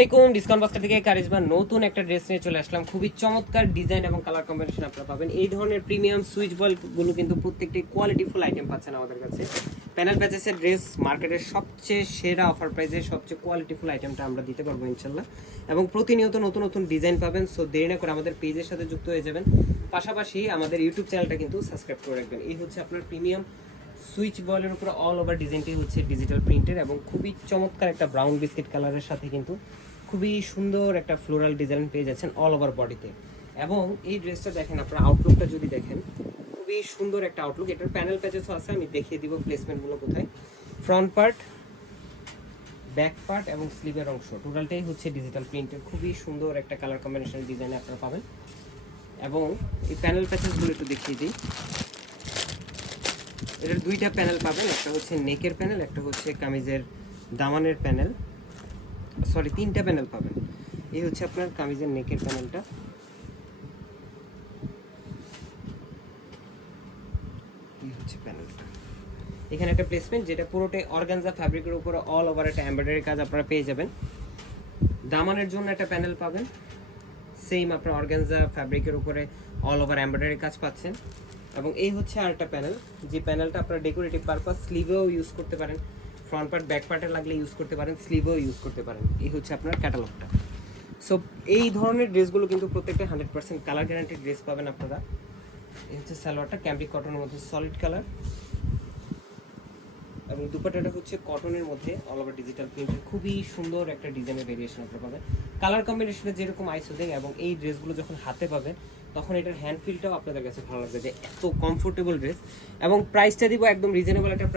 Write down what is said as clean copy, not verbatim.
আসসালামাইকুম, discount basket থেকে charisma নতুন একটা ড্রেস নিয়ে চলে আসলাম। খুবই চমৎকার ডিজাইন এবং কালার কম্বিনেশন আপনারা পাবেন। এই ধরনের প্রিমিয়াম সুইচ বলগুলো কিন্তু প্রত্যেকটি কোয়ালিটিফুল আইটেম পাচ্ছেন আমাদের কাছে। প্যানেল প্যাচেসের ড্রেস মার্কেটের সবচেয়ে সেরা অফার প্রাইসে সবচেয়ে কোয়ালিটিফুল আইটেমটা আমরা দিতে পারবো ইনশাল্লাহ। এবং প্রতিনিয়ত নতুন নতুন ডিজাইন পাবেন। সো দেরি না করে আমাদের পেজের সাথে যুক্ত হয়ে যাবেন। পাশাপাশি আমাদের ইউটিউব চ্যানেলটা কিন্তু সাবস্ক্রাইব করে রাখবেন। এই হচ্ছে আপনার প্রিমিয়াম সুইচ বলের উপরে অল ওভার ডিজাইনটি হচ্ছে ডিজিটাল প্রিন্টের এবং খুবই চমৎকার একটা ব্রাউন বিস্কিট কালারের সাথে কিন্তু খুবই সুন্দর একটা ফ্লোরাল ডিজাইন পেয়ে যাচ্ছেন অল ওভার বডিতে। এবং এই ড্রেসটা দেখেন, আপনার আউটলুকটা যদি দেখেন, খুবই সুন্দর একটা আউটলুক। এটার প্যানেল প্যাচেসও আছে, আমি দেখিয়ে দিব প্লেসমেন্টগুলো কোথায়। ফ্রন্ট পার্ট, ব্যাক পার্ট এবং স্লিভের অংশ টোটালটাই হচ্ছে ডিজিটাল প্রিন্টের। খুবই সুন্দর একটা কালার কম্বিনেশন ডিজাইন আপনারা পাবেন। এবং এই প্যানেল প্যাচেসগুলো একটু দেখিয়ে দিই। এটার দুইটা প্যানেল পাবেন, একটা হচ্ছে নেকের প্যানেল, একটা হচ্ছে কামিজের দামানের প্যানেল। সরি, তিনটা প্যানেল পাবেন। এই হচ্ছে আপনার কামিজের নেকের প্যানেলটা, এই হচ্ছে প্যানেলটা। এখানে একটা প্লেসমেন্ট যেটা পুরোটাই অর্গানজা ফ্যাব্রিকের উপরে অল ওভার একটা এমব্রয়ডারি কাজ আপনারা পেয়ে যাবেন। দামানের জন্য একটা প্যানেল পাবেন, সেম আপনার অর্গানজা ফ্যাব্রিকের উপরে অল ওভার এমব্রয়ডারি কাজ পাচ্ছেন। এবং এই হচ্ছে আরেকটা প্যানেল, যে প্যানেলটা আপনারা ডেকোরেটিভ পারপাস স্লিভেও ইউজ করতে পারেন, ফ্রন্ট পার্ট ব্যাক পার্টে লাগলে ইউজ করতে পারেন, স্লিভেও ইউজ করতে পারেন। এই হচ্ছে আপনার ক্যাটালগটা। সো এই ধরনের ড্রেসগুলো কিন্তু প্রত্যেকটা 100% কালার গ্যারান্টি ড্রেস পাবেন আপনারা। এই হচ্ছে সালোয়ারটা ক্যাম্ব্রিক কটনের মধ্যে সলিড কালার, এবং দুপাট্টাটা হচ্ছে কটনের মধ্যে অল ওভার ডিজিটাল প্রিন্টের। খুবই সুন্দর একটা ডিজাইনের ভেরিয়েশন আপনারা পাবেন। কালার কম্বিনেশনে যেরকম আইসোদিং, এবং এই ড্রেসগুলো যখন হাতে পাবেন তখন এটার হ্যান্ড ফিলটাও আপনাদের কাছে ভালো লাগবে যে এত কমফোর্টেবল ড্রেস। এবং প্রাইসটা দিব একদম রিজনেবল একটা